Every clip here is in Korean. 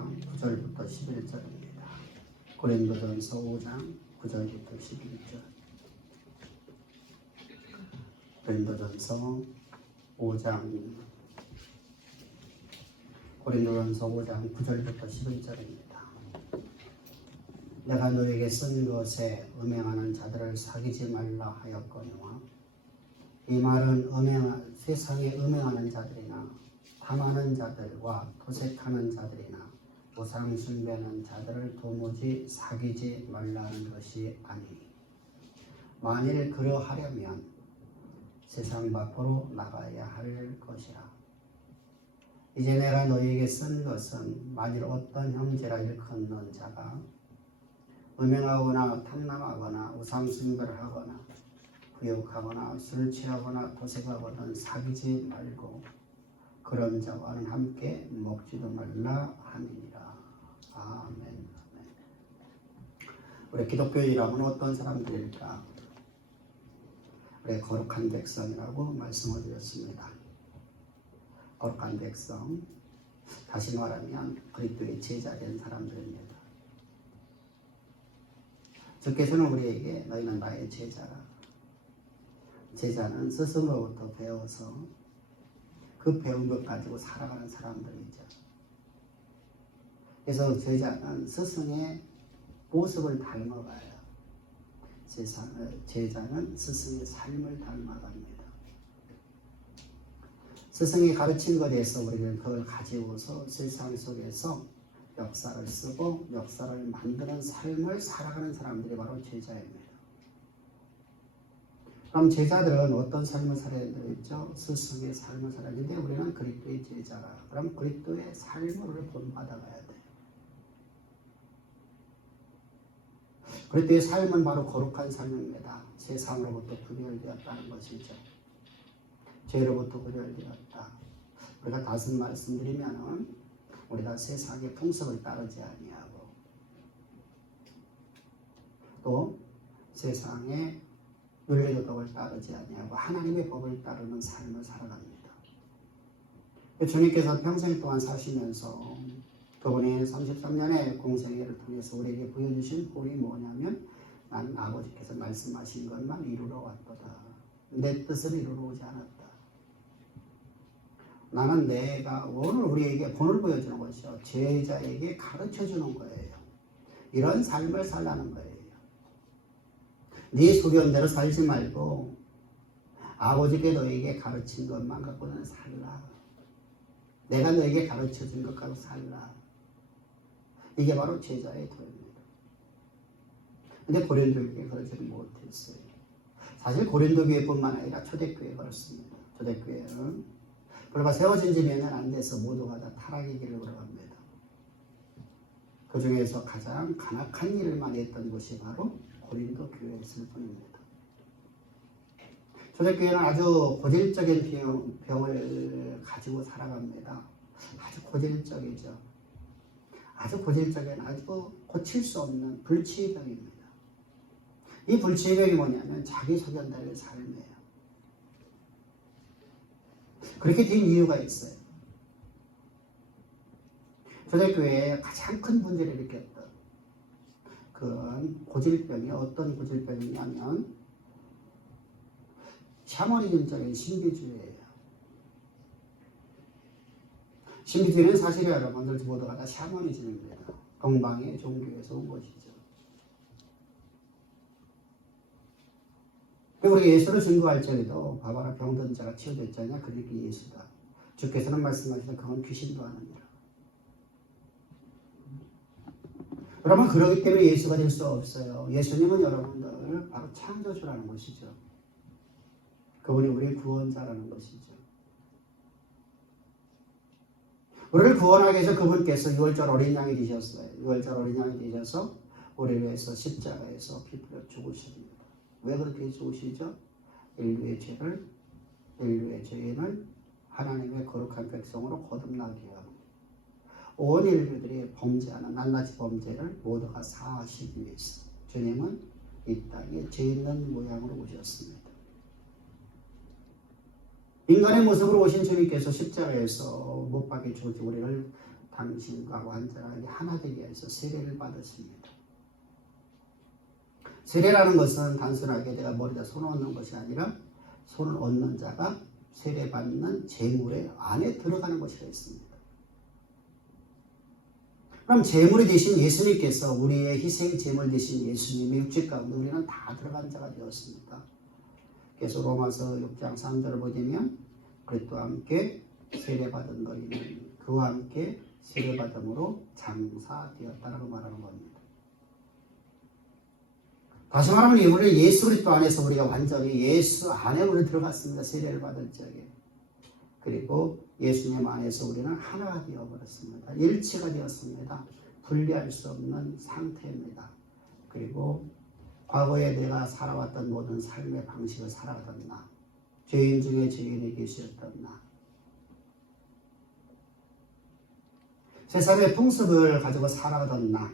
5장 9절부터 11절입니다. 고린도전서 5장 9절부터 11절. 고린도전서 5장 9절부터 11절입니다. 내가 너에게 쓴 것에 음행하는 자들을 사귀지 말라 하였거니와, 이 말은 세상에 음행하는 자들이나 탐하는 자들과 도색하는 자들이나 우상 숭배하는 자들을 도무지 사귀지 말라는 것이 아니니, 만일 그러하려면 세상 밖으로 나가야 할 것이라. 이제 내가 너에게 쓴 것은 만일 어떤 형제라 일컫는 자가 음행하거나 탐남하거나 우상 숭배를 하거나 부욕하거나 술 취하거나 도색하거나 사귀지 말고 그런 자와는 함께 먹지도 말라 함이니라. 아멘. 우리 기독교인이라면 어떤 사람들일까? 우리 거룩한 백성이라고 말씀을 드렸습니다. 거룩한 백성, 다시 말하면 그리스도의 제자된 사람들입니다. 주께서는 우리에게 너희는 나의 제자라. 제자는 스승으로부터 배워서 그 배운 것 가지고 살아가는 사람들이죠. 그래서 제자는 스승의 모습을 닮아가요. 제자는 스승의 삶을 닮아갑니다. 스승이 가르친 것에 대해서 우리는 그걸 가지고서 세상 속에서 역사를 쓰고 역사를 만드는 삶을 살아가는 사람들이 바로 제자입니다. 그럼 제자들은 어떤 삶을 살아야 되겠죠? 스승의 삶을 살아야 되는데 우리는 그리스도의 제자라. 그럼 그리스도의 삶을 본받아가야 돼요. 그리스도의 삶은 바로 거룩한 삶입니다. 세상으로부터 구별되었다는 것이죠. 죄로부터 구별되었다. 우리가 다시 말씀드리면은 우리가 세상의 풍습을 따르지 아니하고 또 세상의 윤리도덕을 따르지 아니하고 하나님의 법을 따르는 삶을 살아갑니다. 주님께서 평생 동안 사시면서 그분의 33년의 공생애를 통해서 우리에게 보여주신 복이 뭐냐면, 나는 아버지께서 말씀하신 것만 이루러 왔도다. 내 뜻을 이루러 오지 않았다. 나는 내가 오늘 우리에게 본을 보여주는 것이요, 제자에게 가르쳐주는 거예요. 이런 삶을 살라는 거예요. 네 소견대로 살지 말고 아버지께 너에게 가르친 것만 갖고는 살라. 내가 너에게 가르쳐준 것 갖고 살라. 이게 바로 제자의 도입니다. 근데 고린도교회에 그러지는 못했어요. 사실 고린도교회뿐만 아니라 초대교회가 그렇습니다. 초대교회는 불과 세워진 지 몇 년 안 돼서 모두가 다 타락의 길을 걸어갑니다. 그 중에서 가장 간악한 일을 많이 했던 곳이 바로 고린도 교회였을 뿐입니다. 초대교회는 아주 고질적인 병을 가지고 살아갑니다. 아주 고질적이죠. 아주 고질적인, 아주 고칠 수 없는 불치병입니다. 이 불치병이 뭐냐면 자기 소견대로의 삶이에요. 그렇게 된 이유가 있어요. 초대교회에 가장 큰 문제를 일으켰던 그런 고질병이 어떤 고질병이냐면 샤머니즘적인 신비주의예요. 신비주의는 사실 여러분들 모두가 다 샤머니즘입니다. 동방의 종교에서 온 것이죠. 우리가 예수를 증거할 적에도 봐봐라, 병든 자가 치유됐잖냐, 그러니까 예수다. 주께서는 말씀하시다 그건 귀신도 아니라. 여러분, 그러기 때문에 예수가 될 수 없어요. 예수님은 여러분들 바로 창조주라는 것이죠. 그분이 우리의 구원자라는 것이죠. 우리를 구원하기 위해서 그분께서 6월절 어린 양이 되셨어요. 6월절 어린 양이 되셔서 우리를 위해서 십자가에서 피 흘려 죽으십니다. 왜 그렇게 죽으시죠? 인류의 죄인을 하나님의 거룩한 백성으로 거듭나게 하고 온 인류들이 범죄하는 낱낱이 범죄를 모두가 사하시기 위해서 주님은 이 땅에 죄 있는 모양으로 오셨습니다. 인간의 모습으로 오신 주님께서 십자가에서 못 박혀 죽으시고 우리를 당신과 완전하게 하나 되기 위해서 세례를 받았습니다. 세례라는 것은 단순하게 내가 머리에다 손을 얹는 것이 아니라 손을 얹는 자가 세례받는 제물의 안에 들어가는 것이라 했습니다. 그럼 제물이 되신 예수님께서 우리의 희생 제물 되신 예수님의 육체 가운데 우리는 다 들어간 자가 되었습니다. 그래서 로마서 6장 3절을 보시면 그리스도와 함께 세례받은 너희는 그와 함께 세례받음으로 장사되었다라고 말하는 겁니다. 다시 말하면 우리는 예수 그리스도 안에서 우리가 완전히 예수 안에 우리 들어갔습니다. 세례를 받을 적에. 그리고 예수님 안에서 우리는 하나가 되어버렸습니다. 일체가 되었습니다. 분리할 수 없는 상태입니다. 그리고 과거에 내가 살아왔던 모든 삶의 방식을 살아가던 나, 죄인 중에 죄인이 계셨던 나, 세상의 풍습을 가지고 살아가던 나,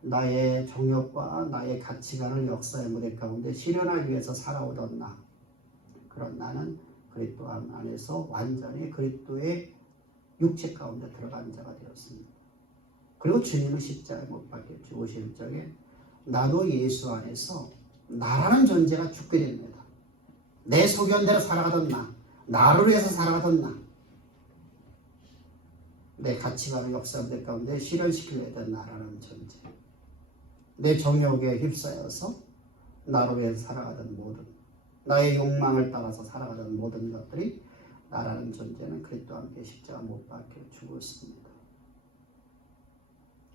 나의 정욕과 나의 가치관을 역사의 무대 가운데 실현하기 위해서 살아오던 나, 그런 나는 그리스도 안에서 완전히 그리스도의 육체 가운데 들어간 자가 되었습니다. 그리고 주님은 십자가에 못 박혀 죽으실 적에 나도 예수 안에서 나라는 존재가 죽게 됩니다. 내 소견대로 살아가던 나, 나를 위해서 살아가던 나, 내 가치관을 역사의 가운데 실현시키려 했던 나라는 존재, 내 정욕에 휩싸여서 나를 위해서 살아가던 모든, 나의 욕망을 따라서 살아가던 모든 것들이 나라는 존재는 그리스도와 함께 십자가 못 박혀 죽었습니다.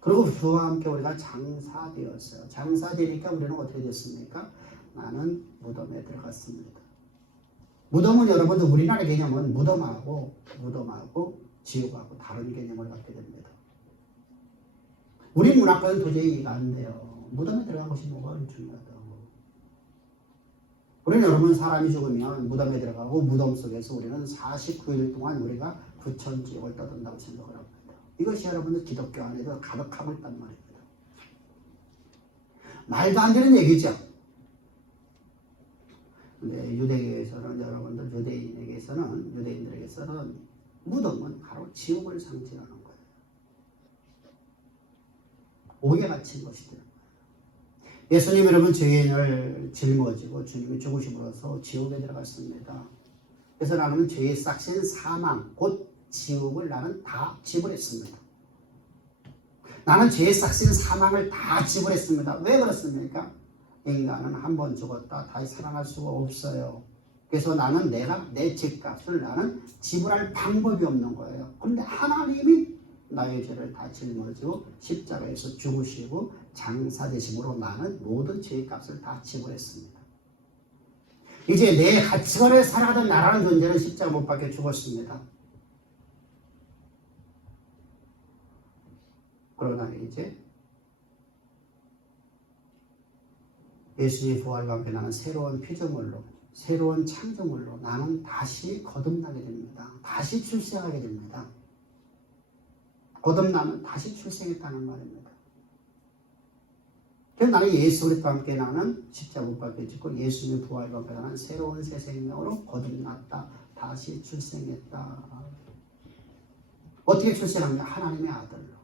그리고 그와 함께 우리가 장사되었어요. 장사되니까 우리는 어떻게 됐습니까? 나는 무덤에 들어갔습니다. 무덤은 여러분들 우리나라 개념은 무덤하고 지옥하고 다른 개념을 갖게 됩니다. 우리 문화과는 도저히 이해가 안 돼요. 무덤에 들어간 것이 뭐가 중요하다고. 우리는 여러분 사람이 죽으면 무덤에 들어가고 무덤 속에서 우리는 49일 동안 우리가 구천지옥을 떠든다고 생각을 합니다. 이것이 여러분들 기독교 안에서 가득하고 있단 말입니다. 말도 안 되는 얘기죠. 근데 유대교에서는 여러분들 유대인들에게서는 무덤은 바로 지옥을 상징하는 거예요. 옥에 갇힌 것이죠. 예수님 여러분 죄인을 짊어지고 주님이 죽으심으로써 지옥에 들어갔습니다. 그래서 나는 죄의 싹신 사망 곧 지옥을 나는 다 지불했습니다. 나는 죄의 싹신 사망을 다 지불했습니다. 왜 그렇습니까? 인간은 한 번 죽었다 다시 살아날 수가 없어요. 그래서 나는 내가 내 죄값을 나는 지불할 방법이 없는 거예요. 그런데 하나님이 나의 죄를 다 짊어지고 십자가에서 죽으시고 장사되심으로 나는 모든 죄의 값을 다 지불했습니다. 이제 내 가치관에 살아가던 나라는 존재는 십자가 못 박혀 죽었습니다. 그러나 이제 예수의 부활과 함께 나는 새로운 피조물로, 새로운 창조물로 나는 다시 거듭나게 됩니다. 다시 출생하게 됩니다. 거듭나면 다시 출생했다는 말입니다. 그래서 나는 예수 그리스도와 함께 나는 십자가 못 박혀 죽고 예수님의 부활과 함께 나는 새로운 새 생명으로 거듭났다. 다시 출생했다. 어떻게 출생하냐? 하나님의 아들로.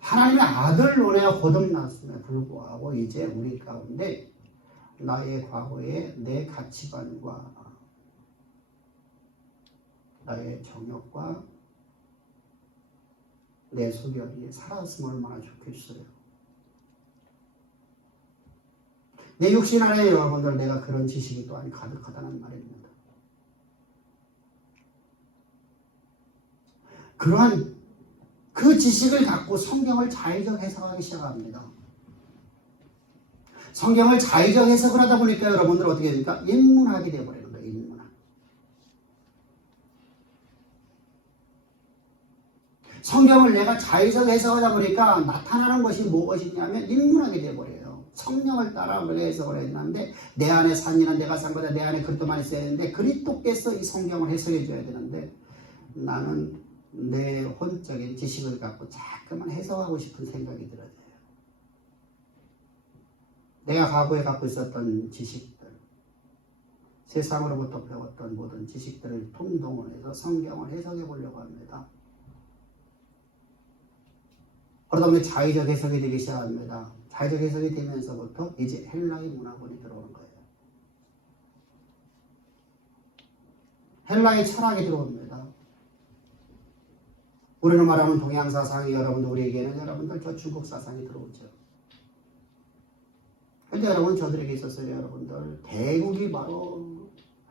하나님의 아들로 내가 거듭났음에 불구하고 이제 우리 가운데 나의 과거의 내 가치관과 나의 정욕과 내 소견이 살아있으면 얼마나 좋겠어요. 내 육신 안에 여러분들 내가 그런 지식이 또한 가득하다는 말입니다. 그러한 그 지식을 갖고 성경을 자의적 해석하기 시작합니다. 성경을 자의적 해석을 하다 보니까 여러분들 어떻게 됩니까? 인문학이 되어버리는 거예요. 인문학. 성경을 내가 자의적 해석하다 보니까 나타나는 것이 무엇이냐면 인문학이 되어버려요. 성령을 따라 우리가 해석을 했는데 내 안에 산 이는 내가 산 거다. 내 안에 그리스도만 있어야 되는데 그리스도께서 이 성경을 해석해 줘야 되는데 나는 내 혼적인 지식을 갖고 자꾸만 해석하고 싶은 생각이 들어요. 내가 과거에 갖고 있었던 지식들, 세상으로부터 배웠던 모든 지식들을 통동원해서 성경을 해석해 보려고 합니다. 그러다 보니 자의적 해석이 되기 시작합니다. 자의적 해석이 되면서부터 이제 헬라의 문화권이 들어오는 거예요. 헬라의 철학이 들어옵니다. 우리는 말하는 동양 사상이 여러분들 우리에게는 여러분들 저 중국 사상이 들어오죠. 근데 여러분 저들에게 있어서 여러분들 대국이 바로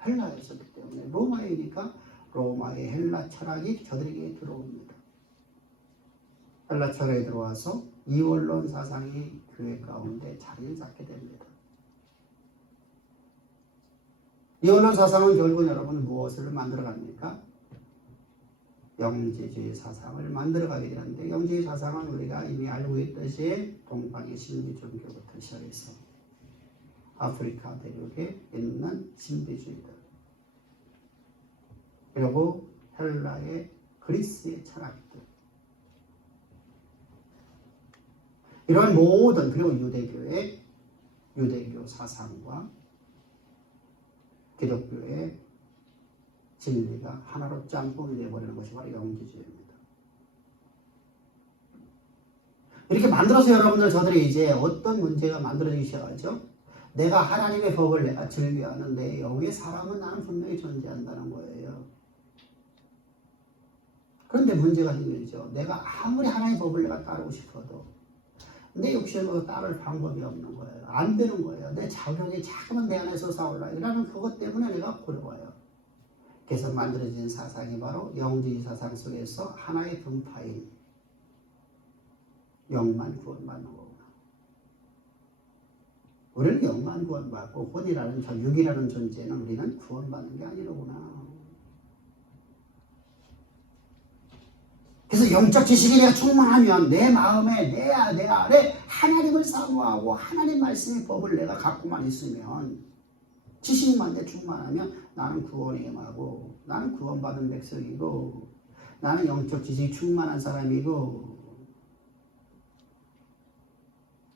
헬라였었기 때문에 로마이니까 로마의 헬라 철학이 저들에게 들어옵니다. 헬라 철학에 들어와서 이원론 사상이 교회 가운데 자리를 잡게 됩니다. 이원론 사상은 결국 여러분 무엇을 만들어갑니까? 영지주의 사상을 만들어가게 되는데 영지주의 사상은 우리가 이미 알고 있듯이 동방의 신비 종교부터 시작해서 아프리카 대륙에 있는 신비주의들 그리고 헬라의 그리스의 철학들 이런 모든 그리고 유대교의 유대교 사상과 기독교의 진리가 하나로 짬뽕이 되어버리는 것이 바로 영지주의입니다. 이렇게 만들어서 여러분들 저들이 이제 어떤 문제가 만들어지기 시작하죠? 내가 하나님의 법을 내가 즐겨하는 내 영의 사람은 나는 분명히 존재한다는 거예요. 그런데 문제가 생기죠. 내가 아무리 하나님의 법을 내가 따르고 싶어도 내 욕심으로 따를 방법이 없는 거예요. 안 되는 거예요. 내 자존이 자꾸만 내 안에 솟아올라. 이러는 그것 때문에 내가 고려워요. 그래서 만들어진 사상이 바로 영지주의 사상 속에서 하나의 분파인 영만 구원받는 거구나. 우리는 영만 구원받고 혼이라는 저 육이라는 존재는 우리는 구원받는 게 아니로구나. 그래서 영적 지식이 내가 충만하면 내 마음에 내 안에 하나님을 사모하고 하나님 말씀의 법을 내가 갖고만 있으면 지식만 내 충만하면 나는 구원에 임하고 나는 구원받은 백성이고 나는 영적 지식이 충만한 사람이고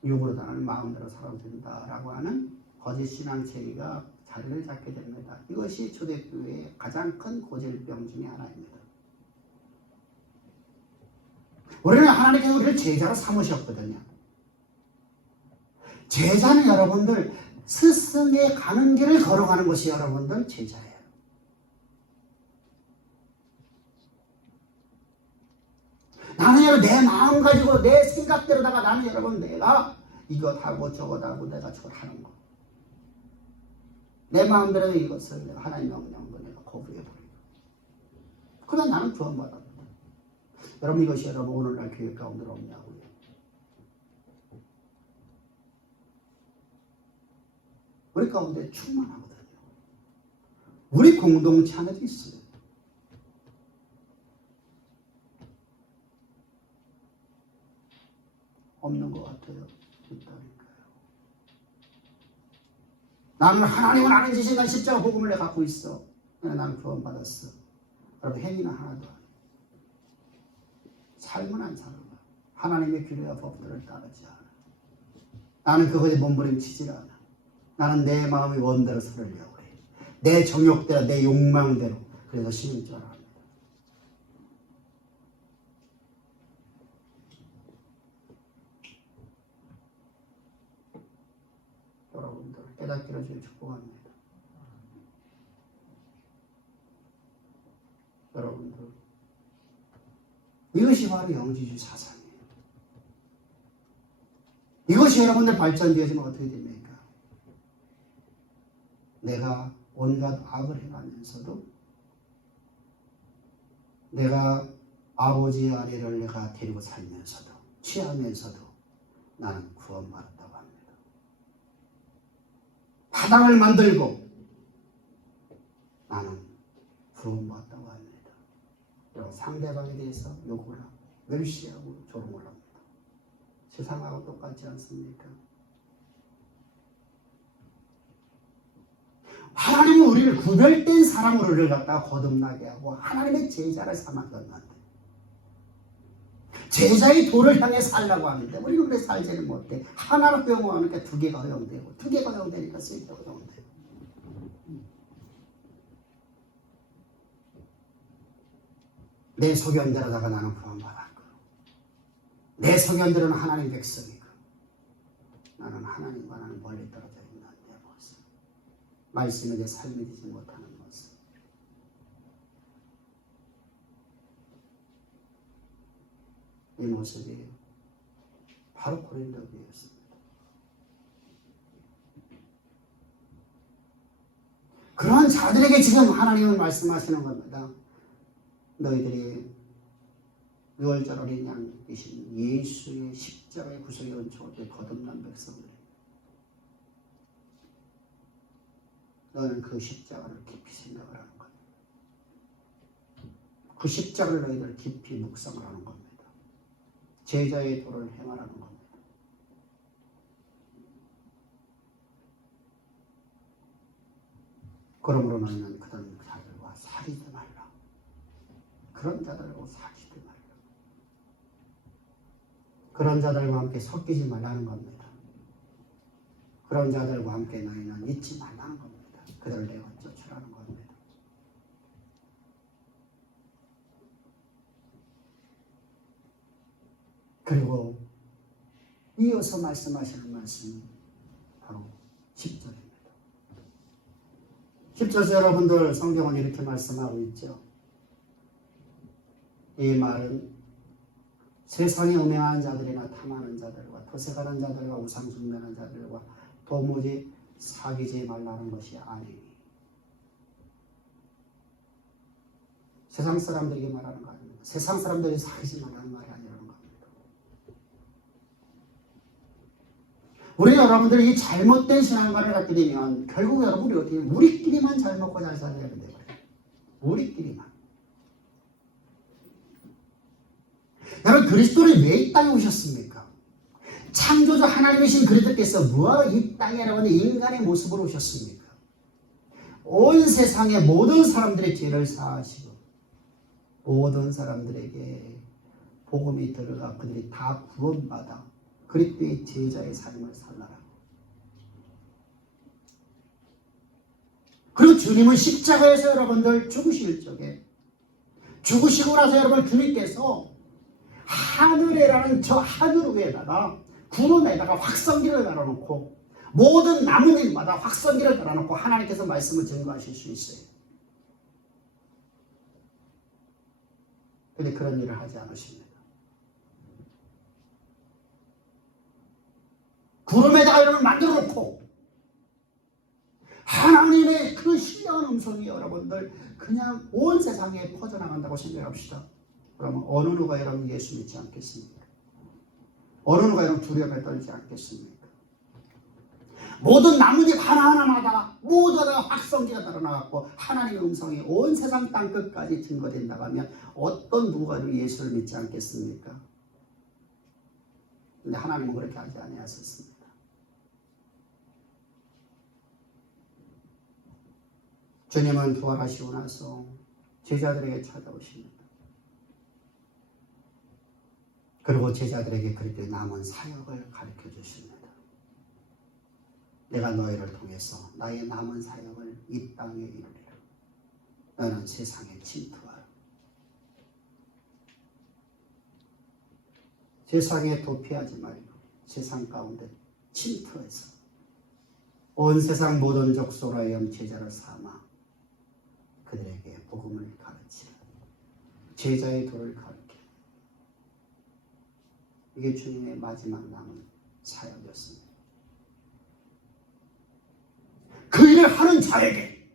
육으로 나는 마음대로 살아도 된다라고 하는 거짓 신앙체계가 자리를 잡게 됩니다. 이것이 초대교회의 가장 큰 고질병 중에 하나입니다. 우리는 하나님께서 우리를 제자로 삼으셨거든요. 제자는 여러분들 스승의 가는 길을 걸어가는 것이 여러분들 제자예요. 나는 여러분 내 마음 가지고 내 생각대로다가 나는 여러분 내가 이것하고 저것하고 내가 저걸 하는 거. 내 마음대로 이것을 내가 하나님 명령도 내가 거부해버리고. 그러면 나는 구원받았다. 여러분 이것이 여러분 오늘날 교회 가운데 없냐고요. 우리 가운데 충만하거든요. 우리 공동체 안에도 있어요. 없는 것 같아요. 있다니까요. 나는 하나님을 아는 지식 난 십자가 복음을 내가 갖고 있어. 나는 구원받았어. 여러분 행위는 하나도 안 해. 삶은 안 살아. 하나님의 규례와 법들을 따르지 않아. 나는 그것에 몸부림치지 않아. 나는 내 마음의 원대로 살으려고 해. 내 정욕대로 내 욕망대로. 그래서 신을 줄 알아. 여러분들 깨닫기를 주여 축복합니다. 여러분들 이것이 바로 영지주의 사상이에요. 이것이 여러분들 발전되어지면 어떻게 됩니까? 내가 온갖 악을 행하면서도 내가 아버지의 아내를 내가 데리고 살면서도 취하면서도 나는 구원받았다고 합니다. 파당을 만들고 나는 구원받았다고 합니다. 상대방에 대해서 욕을 하고 멸시하고 조롱을 합니다. 세상하고 똑같지 않습니까? 하나님은 우리를 구별된 사람으로 우리를 갖다가 거듭나게 하고 하나님의 제자를 삼았었는데 제자의 도를 향해 살라고 하는데 우리는 그렇게 살지는 못해. 하나로 배우면 두 개가 허용되고 두 개가 허용되니까 쓸데가 허용돼요. 내 소견대로다가 나는 구원받았고, 내 소견대로는 하나님 백성이고, 나는 하나님과 나는 멀리 떨어져 있는 내 모습, 말씀에 내 삶이 되지 못하는 모습. 이 모습이 바로 고린도 교회였습니다. 그런 자들에게 지금 하나님은 말씀하시는 겁니다. 너희들이 유월절 어린 양이신 예수의 십자가의 구속에 얹혀올 때 거듭난 백성들, 너는 그 십자가를 깊이 생각을 하는 겁니다. 그 십자가를 너희들 깊이 묵상을 하는 겁니다. 제자의 도를 행하라는 겁니다. 그러므로 너희는 그런 자들과 사귀지 말라. 그런 자들하고 사귀지 말라. 그런 자들과 함께 섞이지 말라는 겁니다. 그런 자들과 함께 너희는 있지 말라는 겁니다. 그들을 내가 쫓으라는 겁니다. 그리고 이어서 말씀하시는 말씀은 바로 10절입니다. 10절 여러분들 성경은 이렇게 말씀하고 있죠. 이 말은 세상에 음행하는 자들이나 탐하는 자들과 도색하는 자들과 우상숭배하는 자들과 도무지 사귀지 말라는 것이 아니니, 세상 사람들에게 말하는 거 아닙니다. 세상 사람들이 사귀지 말라는 말이 아니라는 겁니다. 우리 여러분들이 이 잘못된 신앙관을 갖게 되면 결국 여러분이 어떻게 우리끼리만 잘 먹고 잘 살아야 되는 거예요. 우리끼리만. 여러분, 그리스도는 왜 이 땅에 오셨습니까? 창조주 하나님이신 그리스도께서 뭐하러 이 땅에 여러분 인간의 모습으로 오셨습니까? 온 세상의 모든 사람들의 죄를 사하시고 모든 사람들에게 복음이 들어가 그들이 다 구원받아 그리스도의 제자의 삶을 살라라. 그리고 주님은 십자가에서 여러분들 죽으실 적에 죽으시고 나서 여러분 주님께서 하늘이라는 저 하늘 위에다가 구름에다가 확성기를 달아놓고 모든 나무들마다 확성기를 달아놓고 하나님께서 말씀을 증거하실 수 있어요. 그런데 그런 일을 하지 않으십니다. 구름에다가 이런 걸 만들어 놓고 하나님의 그 신령한 음성이 여러분들 그냥 온 세상에 퍼져나간다고 생각합시다. 그러면 어느 누가 여러분 예수 믿지 않겠습니까? 어느 누가 여러분 두려움에 떨지 않겠습니까? 모든 나뭇잎 하나하나마다 모두 다 확성기가 달아나갔고 하나님의 음성이 온 세상 땅끝까지 증거된다고 하면 어떤 누가 예수를 믿지 않겠습니까? 근데 하나님은 그렇게 하지 아니하셨습니다. 주님은 부활하시고 나서 제자들에게 찾아오십니다. 그리고 제자들에게 그렇게 남은 사역을 가르쳐 주십니다. 내가 너희를 통해서 나의 남은 사역을 이 땅에 이루리라. 너는 세상에 침투하라. 세상에 도피하지 말고 세상 가운데 침투해서 온 세상 모든 족속으로 하여금 제자를 삼아 그들에게 복음을 가르치라. 제자의 도를 가르치라. 이게 주님의 마지막 남은 사역이었습니다. 그 일을 하는 자에게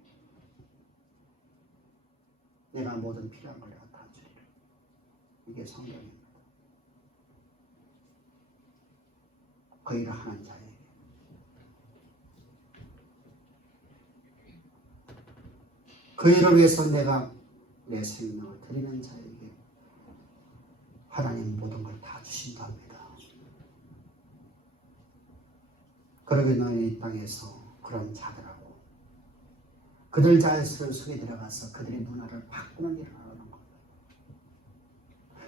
내가 모든 필요한 걸 내가 다 주리라. 이게 성경입니다. 그 일을 하는 자에게 그 일을 위해서 내가 내 생명을 드리는 자에게 하나님 모든 걸 다 주신다 합니다. 그러게 너는 이 땅에서 그런 자들하고 그들 자신을 속에 들어가서 그들의 문화를 바꾸는 일을 하는 겁니다.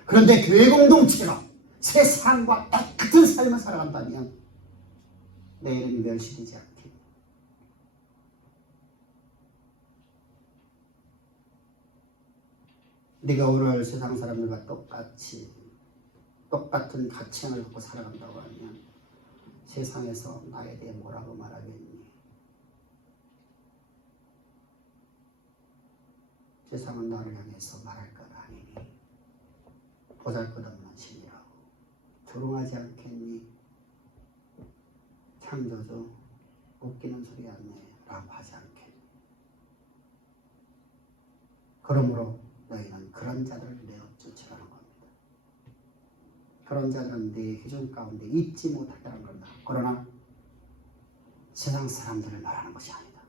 그런데 교회 공동체가 세상과 똑같은 삶을 살아간다면 내 이름이 멸시되지 않게 네가 오늘 세상 사람들과 똑같은 가치관을 갖고 살아간다고 하면 세상에서 나에 대해 뭐라고 말하겠니? 세상은 나를 향해서 말할 것 아니니 보잘것없는 신이라고 조롱하지 않겠니? 창조주 웃기는 소리 하네 라고 하지 않겠니? 그러므로 너희는 그런 자들을 내어 쫓으라는 겁니다. 그런 자들은 네 기준 가운데 있지 못하다는 겁니다. 그러나 세상 사람들을 말하는 것이 아니다.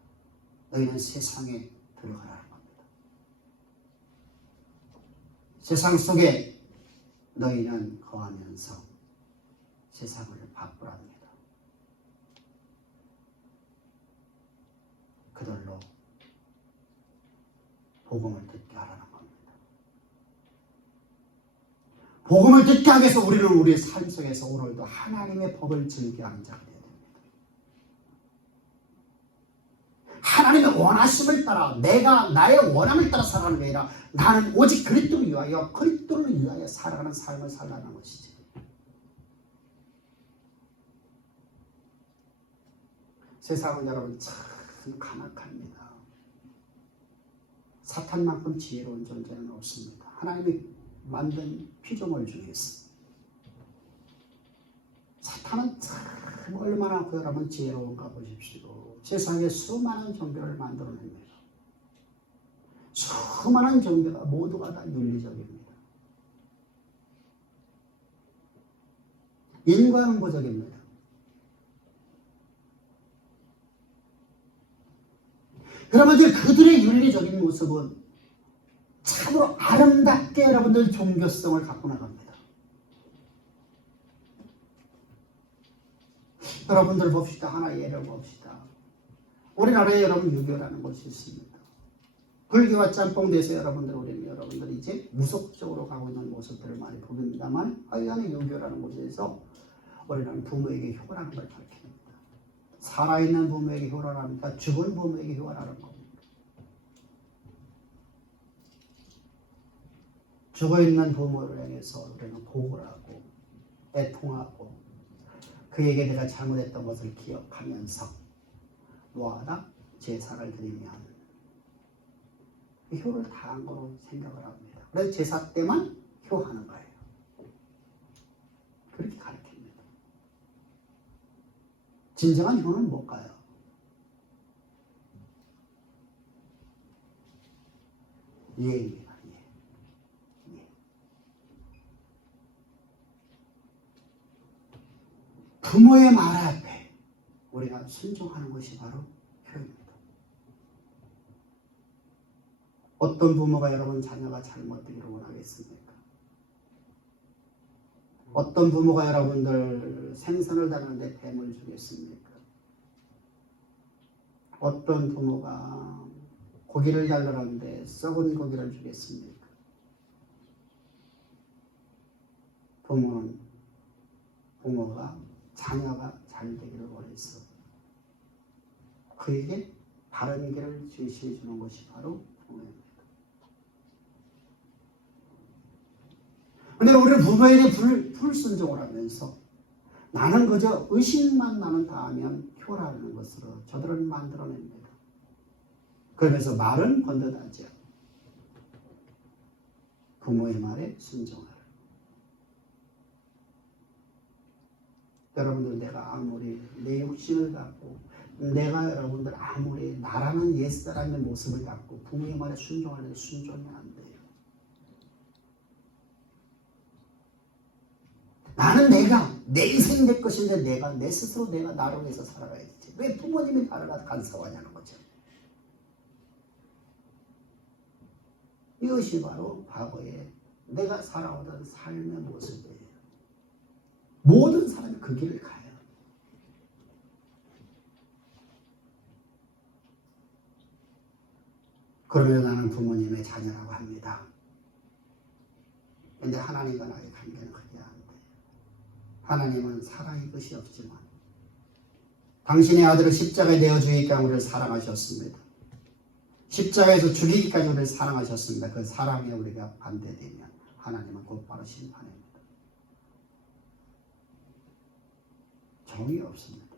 너희는 세상에 들어가라는 겁니다. 세상 속에 너희는 거하면서 세상을 바꾸랍니다. 그들로 복음을 듣게 하라는 겁니다. 복음을 듣게 하기 위해서 우리는 우리의 삶 속에서 오늘도 하나님의 법을 즐겨하는 자가 되어야 됩니다. 하나님의 원하심을 따라 내가 나의 원함을 따라 살아가는 게 아니라 나는 오직 그리스도를 위하여 살아가는 삶을 살라는 것이지. 세상은 여러분 참 간악합니다. 사탄만큼 지혜로운 존재는 없습니다. 하나님이 만든 피조물 중에서 사탄은 참 얼마나 여러분 지혜로운가 보십시오. 세상에 수많은 종교를 만들어냅니다. 수많은 종교가 모두가 다 윤리적입니다. 인과응보적입니다. 여러분들 그들의 윤리적인 모습은 참으로 아름답게 여러분들 종교성을 갖고 나갑니다. 여러분들 봅시다. 하나의 예를 봅시다. 우리나라에 여러분 유교라는 것이 있습니다. 불교와 짬뽕돼서 여러분들 이제 무속적으로 가고 있는 모습들을 많이 보입니다만 하여간에 유교라는 곳에서 우리는 부모에게 효라는 걸 밝힙니다. 살아있는 부모에게 효라랍니까? 죽은 부모에게 효라는 겁니다. 죽어있는 부모를 향해서 우리는 보고를 하고 애통하고 그에게 내가 잘못했던 것을 기억하면서 뭐하다? 제사를 드리면 효를 다한 거로 생각을 합니다. 그래서 제사 때만 효하는 거예요. 그렇게 가르칩니다. 진정한 효는 뭘까요? 예입니다. 부모의 말 앞에 우리가 순종하는 것이 바로 효입니다. 어떤 부모가 여러분 자녀가 잘못되기를 원하겠습니까? 어떤 부모가 여러분들 생선을 다루는데 뱀을 주겠습니까? 어떤 부모가 고기를 달라는데 썩은 고기를 주겠습니까? 부모가 자녀가 잘 되기를 원해서 그에게 바른 길을 제시해 주는 것이 바로 부모입니다. 그런데 우리는 부모에게 불순종을 하면서 나는 그저 의식만 나는 다 하면 효라는 것으로 저들은 만들어냅니다. 그러면서 말은 건너다지 않고 부모의 말에 순종하라. 여러분들 내가 아무리 내 욕심을 갖고 내가 여러분들 아무리 나라는 옛사람의 모습을 갖고 부모의 말에 순종하려고 순종이 안 돼요. 나는 내 인생이 내 것인데 내 스스로 내가 나를 위해서 살아가야 되지. 왜 부모님이 나를 간섭하냐는 거죠. 이것이 바로 과거에 내가 살아오던 삶의 모습이에요. 모든 사람이 그 길을 가요. 그러면 나는 부모님의 자녀라고 합니다. 그런데 하나님과 나의 관계는 그게 안 돼요. 하나님은 사랑의 것이 없지만 당신의 아들을 십자가에 내어주니까 우리를 사랑하셨습니다. 십자가에서 죽이기까지 우리를 사랑하셨습니다. 그 사랑에 우리가 반대되면 하나님은 곧바로 심판합니다. 정이 없습니다.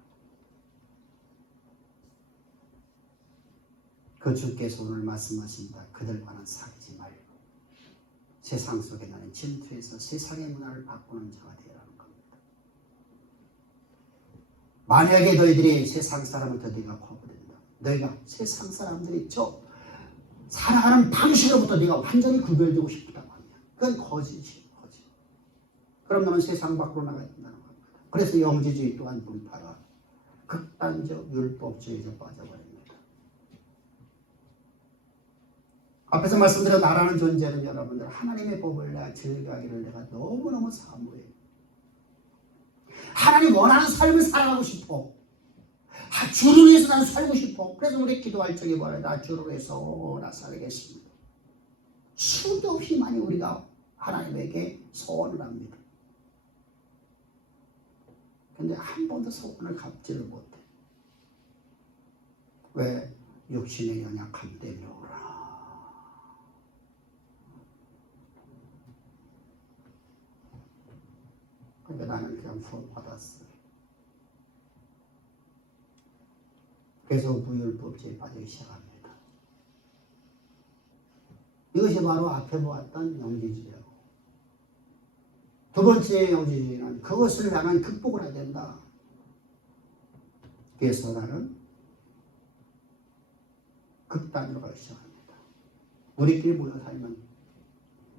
그 주께서 오늘 말씀하신다. 그들과는 사귀지 말고 세상 속에 나는 질투해서 세상의 문화를 바꾸는 자가 되라는 겁니다. 만약에 너희들이 세상 사람부터 네가 거부된다. 너희가 세상 사람들이 저 살아가는 방식으로부터 네가 완전히 구별되고 싶다고 하면 그건 거짓이에요. 거짓. 그럼 너는 세상 밖으로 나가야 된다는 겁니다. 그래서 영지주의 또한 분파가 극단적 율법주의에서 빠져버립니다. 앞에서 말씀드린 나라는 존재는 여러분들 하나님의 법을 내가 즐겨하기를 내가 너무너무 사모해요. 하나님 원하는 삶을 살아가고 싶어. 주를 위해서 난 살고 싶어. 그래서 우리 기도할 적에 뭐야? 나 주를 위해서 나 살겠습니다. 수도 없이 많이 우리가 하나님에게 소원을 합니다. 근데 한 번도 소원을 갚지를 못해. 왜? 육신의 연약함 때문에 오라. 그러니까 나는 그냥 후원받았어. 그래서 무율법주의에 빠지기 시작합니다. 이것이 바로 앞에 보았던 영지주의고, 두 번째 영지주의는 그것을 나는 극복을 해야 된다. 그래서 나는 극단으로 가기 시작합니다. 우리끼리 모여 살면,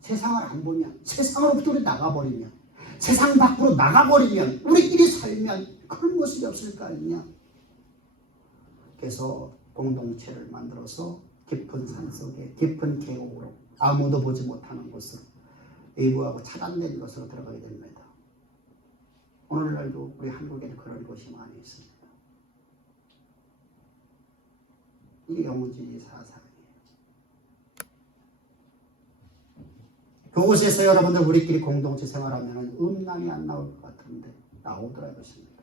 세상을 안 보면, 세상으로부터 우리 나가버리면, 세상 밖으로 나가버리면, 우리끼리 살면 그런 모습이 없을 거 아니냐. 그래서 공동체를 만들어서 깊은 산속에 깊은 계곡으로 아무도 보지 못하는 곳으로 외부하고 차단된 곳으로 들어가게 됩니다. 오늘날도 우리 한국에는 그런 곳이 많이 있습니다. 이게 영지주의 사상이에요. 그곳에서 여러분들 우리끼리 공동체 생활하면 음란이 안 나올 것 같은데 나오더라 것입니다.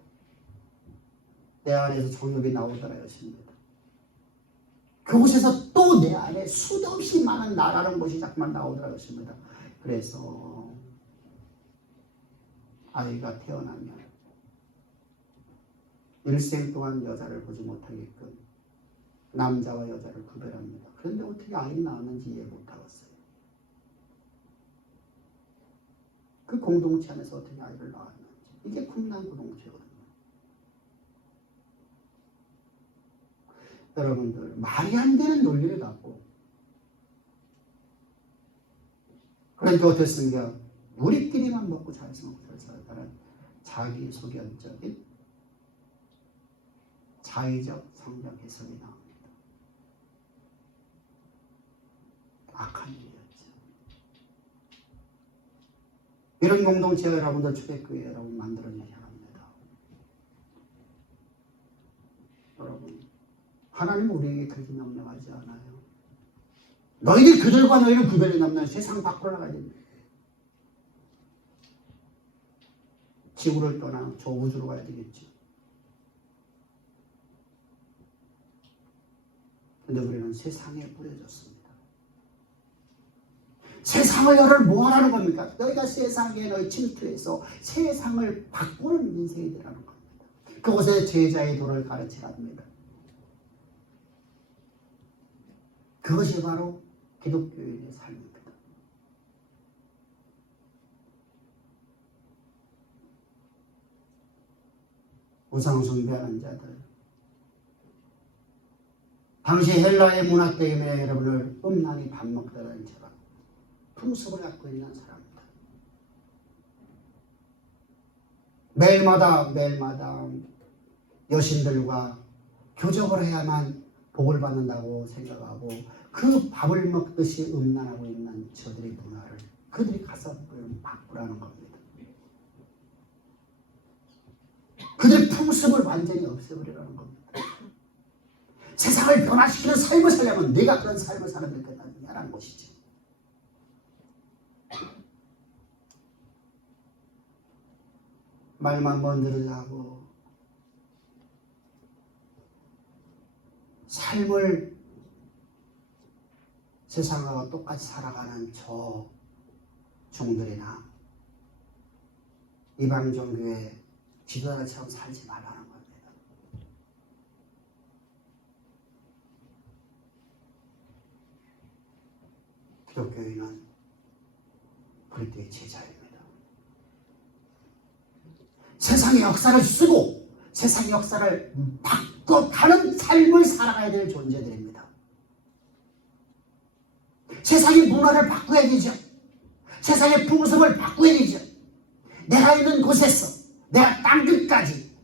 내 안에서 정욕이 나오더라 것입니다. 그곳에서 또 내 안에 수도 없이 많은 나라는 것이 자꾸만 나오더라 것입니다. 그래서 아이가 태어나면 일생 동안 여자를 보지 못하게끔 남자와 여자를 구별합니다. 그런데 어떻게 아이를 낳았는지 이해 못하겠어요. 그 공동체 안에서 어떻게 아이를 낳았는지. 이게 군난 공동체거든요. 여러분들 말이 안 되는 논리를 갖고 그러니까 어떻습니까? 우리끼리만 먹고 잘 살아가는 자기소견적인 자의적 성경 해석이 나옵니다. 악한 일이었죠. 이런 공동체가 여러분들 출애굽교회 여러분 만들어내셔야 합니다. 여러분 하나님은 우리에게 그렇게 명령하지 않아요. 너희들 그들과 너희를 구별해 남는 세상 밖으로 나가야 됩니다. 지구를 떠나 저 우주로 가야 되겠죠. 근데 우리는 세상에 뿌려졌습니다. 세상을 너를 뭐 하라는 겁니까? 너희가 세상에 너희 침투해서 세상을 바꾸는 인생이 되라는 겁니다. 그곳에 제자의 도를 가르치랍니다. 그것이 바로 기독교인의 삶입니다. 우상 숭배하는 자들, 당시 헬라의 문화 때문에 여러분을 음란히 밥 먹다라는 자가 풍습을 갖고 있는 사람입니다. 매일마다 여신들과 교적을 해야만 복을 받는다고 생각하고 그 밥을 먹듯이 음란하고 있는 저들의 문화를 그들이 가서 바꾸라는 겁니다. 그들의 풍습을 완전히 없애버리라는 겁니다. 세상을 변화시키는 삶을 살려면 내가 그런 삶을 사는 데 끝나는 것이지. 말만 먼저 하고 삶을 세상하고 똑같이 살아가는 저 종들이나 이방 종교의 지도자처럼 살지 말라는 겁니다. 기독교인은 그리스도의 제자입니다. 세상의 역사를 쓰고 세상의 역사를 바꿔가는 삶을 살아가야 될 존재들입니다. 세상의 문화를 바꿔야 되죠. 세상의 풍습을 바꿔야 되죠. 내가 있는 곳에서 내가 땅 끝까지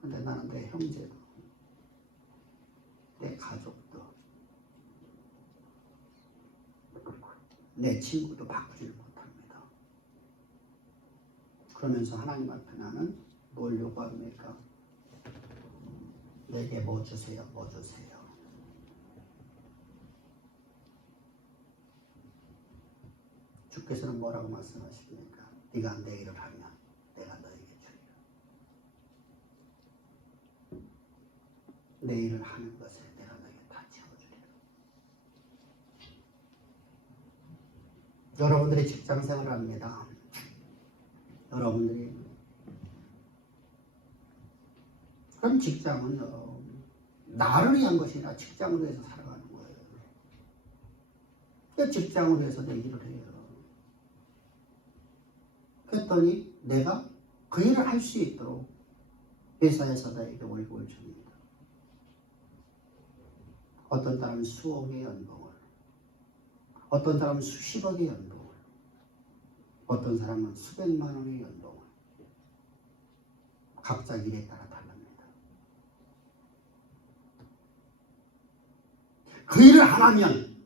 근데 나는 내 형제도 내 가족도 내 친구도 바꾸지를 못합니다. 그러면서 하나님 앞에 나는 뭘 요구합니까? 내게 뭐 주세요, 뭐 주세요. 주께서는 뭐라고 말씀하십니까? 네가 내 일을 하면 내가 너에게 주리라. 내 일을 하는 것을 내가 너에게 다 채워주리라. 여러분들이 직장생활을 합니다. 여러분들이 그럼 직장은 나를 위한 것이 아니라 직장을 위해서 살아가는 거예요. 직장을 위해서 내 일을 해요. 그랬더니 내가 그 일을 할 수 있도록 회사에서 나에게 월급을 줍니다. 어떤 사람은 수억의 연봉을, 어떤 사람은 수십억의 연봉을, 어떤 사람은 수백만 원의 연봉을. 각자 일에 따라 달랍니다. 그 일을 안 하면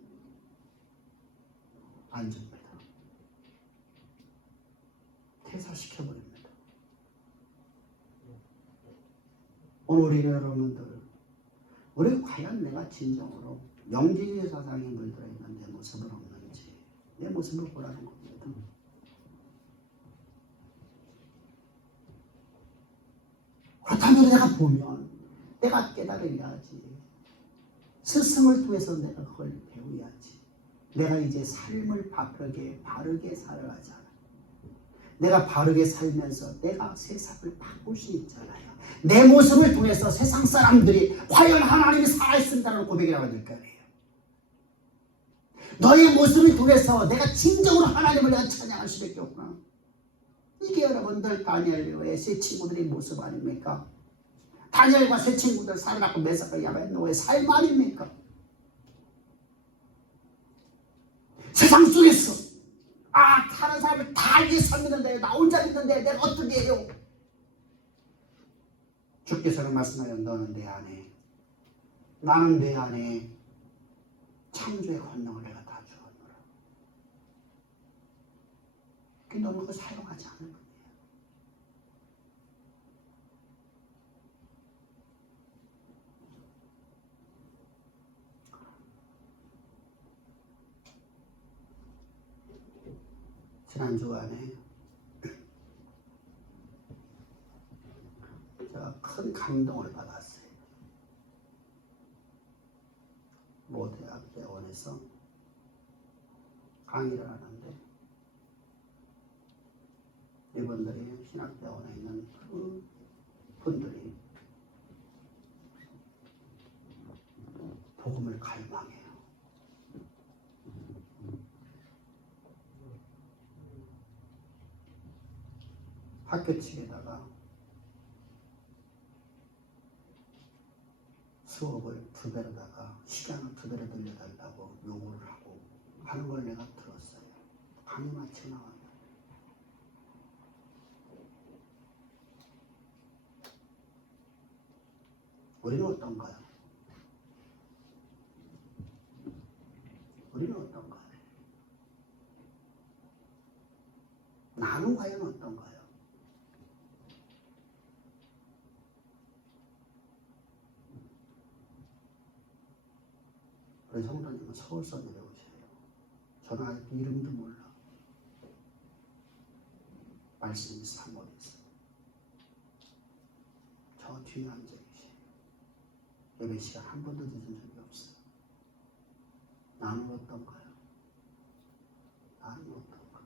안 줍니다. 퇴사시켜버립니다. 오늘 우리 여러분들, 우리 과연 내가 진정으로 영지주의 사상에 물들어 있는 내 모습은 없는지, 내 모습을 보라는 겁니다. 그렇다면 내가 보면 내가 깨달아야지. 스승을 통해서 내가 그걸 배워야지. 내가 이제 삶을 바르게 살아가잖아. 내가 바르게 살면서 내가 세상을 바꿀 수 있잖아요. 내 모습을 통해서 세상 사람들이 과연 하나님이 살아있습니다라는 고백이라고 될 거예요. 너의 모습을 통해서 내가 진정으로 하나님을 내가 찬양할 수밖에 없구나. 이게 여러분들 다니엘의 세 친구들의 모습 아닙니까? 다니엘과 세 친구들 살아났고 메삭과 야벤노의 삶 아닙니까? 세상 속에서 다른 사람을 다 알게 삽니다데 나 혼자 믿는데 내가 어떻게 해요? 주께서는 말씀하여 너는 내 안에 나는 내 안에 창조의 권능을 내가 다 주었노라. 그 너는 그거 사용하지 않을 거예요. 지난 주간에 제가 큰 감동을 받았어요. 모 대학대원에서 강의를 하는데 이분들이 신학대원에 있는 그 분들이 복음을 갈망해요. 학교 측에다가 수업을 2배로다가 시간을 2배로 늘려달라고 요구를 하고 하는 걸 내가 들었어요. 강의 마치고 나왔는데 우리는 어떤가요? 우리는 어떤가요? 나는 과연 어떤가요? 우리 성도님은 서울서 내려오세요. 저는 아직 이름도 몰라. 말씀이 3월에 있어. 저 뒤에 앉아계세요. 예배 시간 한 번도 늦은 적이 없어요. 나는 어떤가요? 나는 어떤가?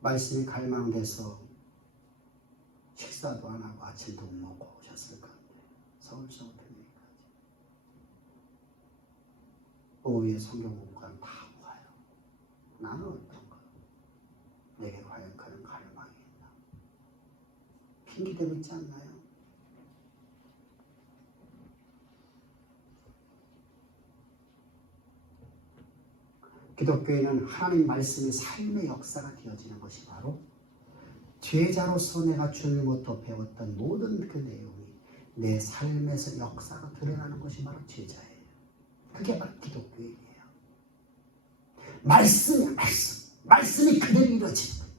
말씀이 갈망돼서 식사도 안 하고 아침도 못 먹고 오셨을 건데 서울서부터 여기까지 오후에 성경 공부관 다 와요. 나는 어떤가? 내게 과연 그런 갈망이 있나? 핑계대고 있지 않나요? 기독교에는 하나님 말씀이 삶의 역사가 되어지는 것이 바로 제자로서 내가 주님부터 배웠던 모든 그 내용이 내 삶에서 역사가 드러나는 것이 바로 제자예요. 그게 바로 기독교예요. 말씀이야, 말씀. 말씀이 그대로 이루어지는 거예요.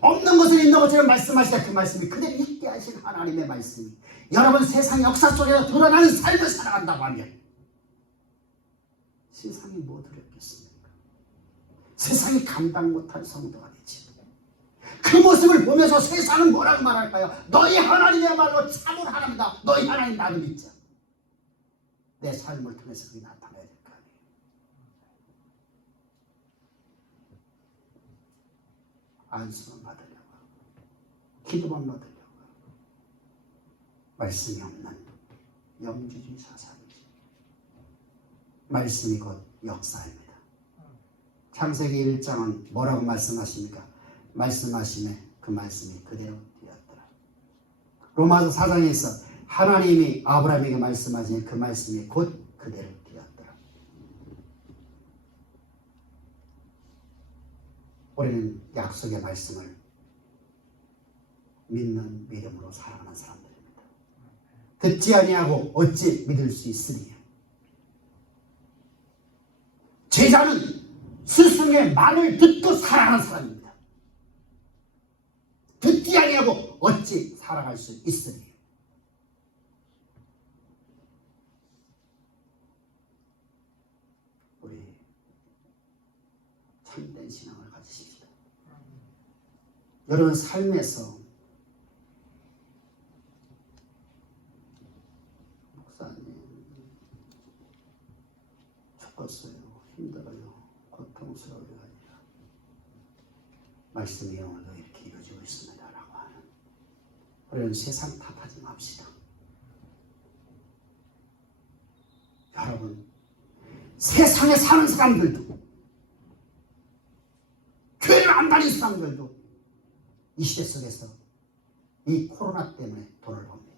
없는 것을 있는 것처럼 말씀하시다. 그 말씀이 그대로 있게 하신 하나님의 말씀이 여러분 세상 역사 속에서 드러나는 삶을 살아간다고 하면 세상이 뭐 두렵겠습니까? 세상이 감당 못할 성도가 되지. 그 모습을 보면서 세상은 뭐라고 말할까요? 너희 하나님이야말로 참으로 하나님이다. 너희 하나님 나를 믿자. 내 삶을 통해서 그게 나타나야 될 거 아니에요. 안수만 받으려고 하고 기도만 받으려고 하고 말씀이 없는 영주주의 사상이지. 말씀이 곧 역사입니다. 창세기 1장은 뭐라고 말씀하십니까? 말씀하심에 그 말씀이 그대로 되었더라. 로마서 4장에서 하나님이 아브라함에게 말씀하신 그 말씀이 곧 그대로 되었더라. 우리는 약속의 말씀을 믿는 믿음으로 살아가는 사람들입니다. 듣지 아니하고 어찌 믿을 수 있으리요? 제자는 스승의 말을 듣고 살아가는 사람입니다. 듣지 아니하고 어찌 살아갈 수 있으리요? 우리 참된 신앙을 가지십시다. 여러분 삶에서 목사님 죽었어요. 힘들어요. 고통스러워요. 아니라 말씀이 오늘도 이렇게 이루어지고 있습니다. 라고 하는 우리는 세상 탓하지 맙시다. 여러분 세상에 사는 사람들도 교회를 안 다니는 사람들도 이 시대 속에서 이 코로나 때문에 돈을 법니다.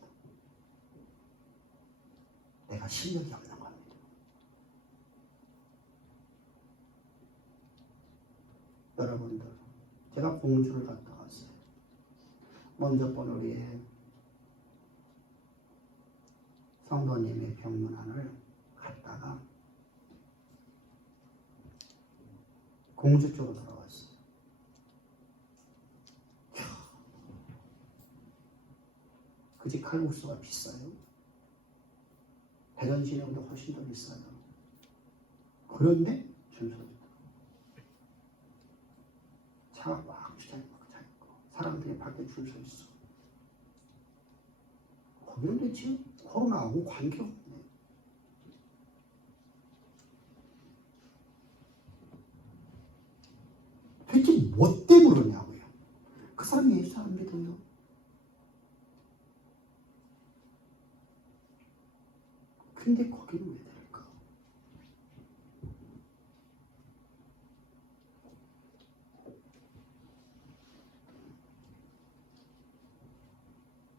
내가 실력이 없는 겁니다. 여러분들 제가 공주를 갔다 왔어요. 먼저 본 우리 성도님의 병문안을 갔다가 공주 쪽으로 돌아왔어요. 그 집 칼국수가 비싸요. 대전 시내보다 훨씬 더 비싸요. 그런데 준소리 차가 꽉 주차있고 사람들이 밖에 줄 서 있어. 거기는 대체 코로나하고 관계가 없네. 대체 뭐 때문에 그러냐고요. 그 사람이 예수 안 믿어요. 근데 거기는 왜 될까?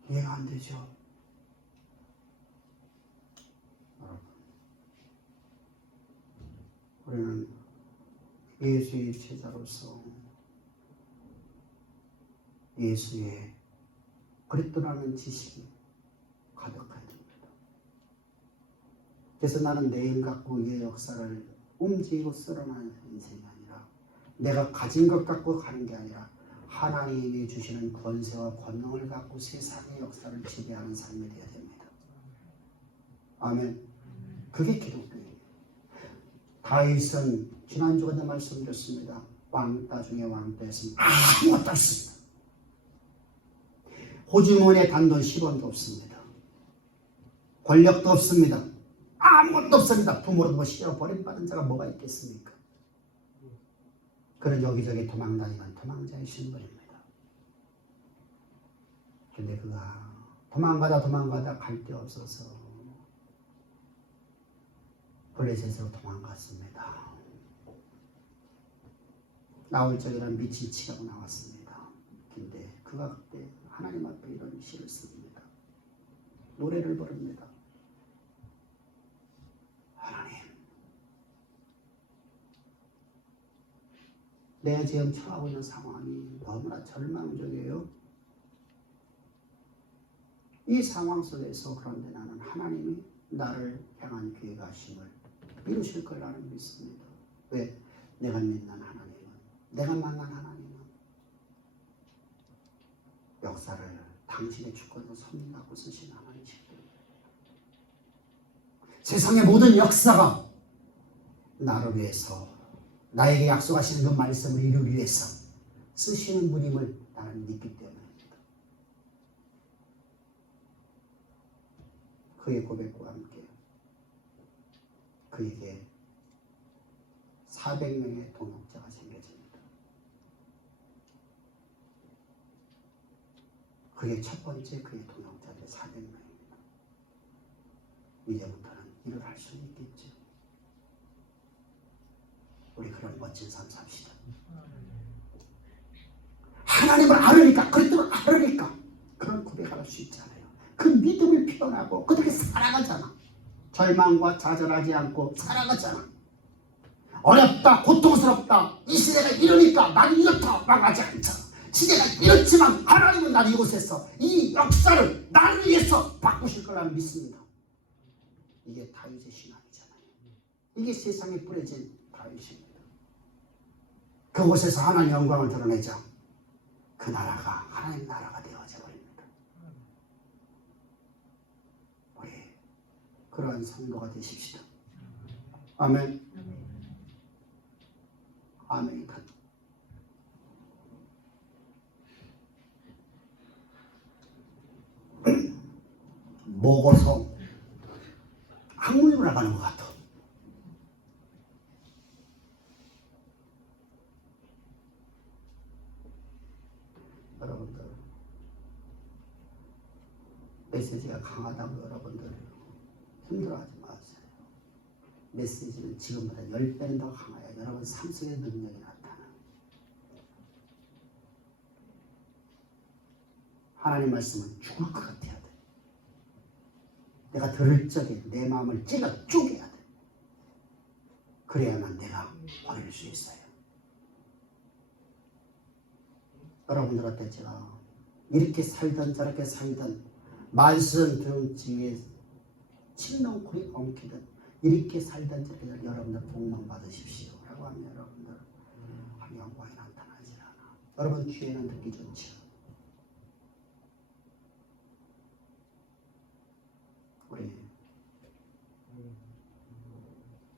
이해가 안 되죠? 여러분, 우리는 예수의 제자로서 예수의 그리스도라는 지식이 가득해야 됩니다. 그래서 나는 내 힘 갖고 이 역사를 움직이고 쓸어나는 인생이 아니라 내가 가진 것 갖고 가는 게 아니라 하나님이 주시는 권세와 권능을 갖고 세상의 역사를 지배하는 삶이 되어야 됩니다. 아멘. 그게 기독교예요. 다윗은 지난주에도 말씀드렸습니다. 왕따 중에 왕따였으면 아무것도 없습니다. 호주머니에 단돈 10원도 없습니다. 권력도 없습니다. 아무것도 없습니다. 부모로도 뭐 시어 버림받은 자가 뭐가 있겠습니까? 그런 여기저기 도망다니는 도망자의 신분입니다. 근데 그가 도망가다 갈 데 없어서 블레셋으로 도망갔습니다. 나올 적에는 미친 치라고 나왔습니다. 근데 그가 그때 하나님 앞에 이런 시를 씁니다. 노래를 부릅니다. 하나님, 내가 지금 처하고 있는 상황이 너무나 절망적이에요. 이 상황 속에서 그런데 나는 하나님이 나를 향한 계획하심을 이루실 걸 나는 믿습니다. 왜? 내가 믿는 하나님은, 내가 만난 하나님은 역사를 당신의 주권으로 섭리하고 쓰신 하나님이시고, 세상의 모든 역사가 나를 위해서, 나에게 약속하시는 그 말씀을 이루기 위해서 쓰시는 분임을 나는 믿기 때문입니다. 그의 고백과 함께 그에게 400명의 동역자가 생겨집니다. 그의 첫 번째 그의 동역자들이 400명입니다. 이제부터는 일을 할 수 있겠죠. 우리 그런 멋진 삶 삽시다. 하나님을 알으니까, 그리스도를 알으니까 그런 고백을 할 수 있잖아요. 그 믿음을 표현하고 그렇게 살아가잖아. 절망과 좌절하지 않고 살아가잖아. 어렵다, 고통스럽다, 이 시대가 이러니까 나는 이렇다 망하지 않잖아. 시대가 이렇지만 하나님은 나를 이곳에서 이 역사를 나를 위해서 바꾸실 거라는 믿습니다. 이게 다윗의 신앙이잖아요. 이게 세상에 뿌려진 다윗입니다. 그곳에서 하나님의 영광을 드러내자 그 나라가 하나님 나라가 되어져 버립니다. 우리 그러한 성도가 되십시다. 아멘. 아멘. 먹어서 학문으로 나가는 것 같아. 여러분들 메시지가 강하다고 여러분들 힘들어하지 마세요. 메시지는 지금보다 10배는 더 강해야 여러분 삶 속의 능력이 나타나요. 하나님 말씀은 죽을 것 같아야 돼. 내가 들을 적에 내 마음을 찔러 쪼개야 돼. 그래야만 내가 버릴 수 있어요. 여러분들한테 제가 이렇게 살던 저렇게 살던 말씀 등지에 칠렁콜이 엉키든 이렇게 살던 저렇게 살던 여러분들 복만 받으십시오 라고 하면 여러분들 영광이 나타나지 않아. 여러분 귀에는 듣기 좋죠. 우리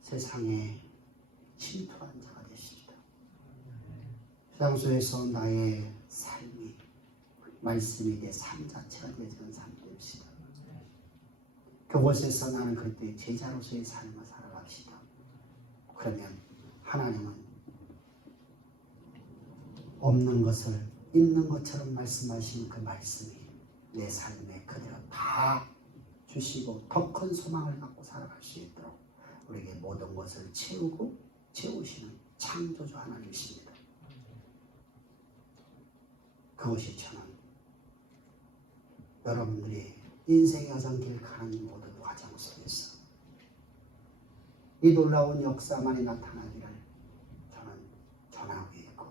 세상에 침투한 자가 되십시다. 세상 속에서 나의 삶이 말씀이 내 삶 자체가 되어지는 삶이 됩시다. 그곳에서 나는 그때의 제자로서의 삶을 살아갑시다. 그러면 하나님은 없는 것을 있는 것처럼 말씀하시는 그 말씀이 내 삶에 그대로 다 주시고 더 큰 소망을 갖고 살아갈 수 있도록 우리에게 모든 것을 채우고 채우시는 창조주 하나님이십니다. 그것이 저는 여러분들이 인생의 여정길 가는 모든 과정 속에서 이 놀라운 역사만이 나타나기를 저는 전하고 있고,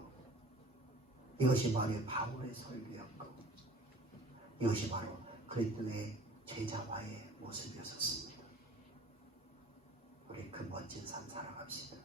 이것이 바로 바울의 설교였고, 이것이 바로 그리스도의 제자와의 모습이었습니다. 우리 그 멋진 삶 살아갑시다.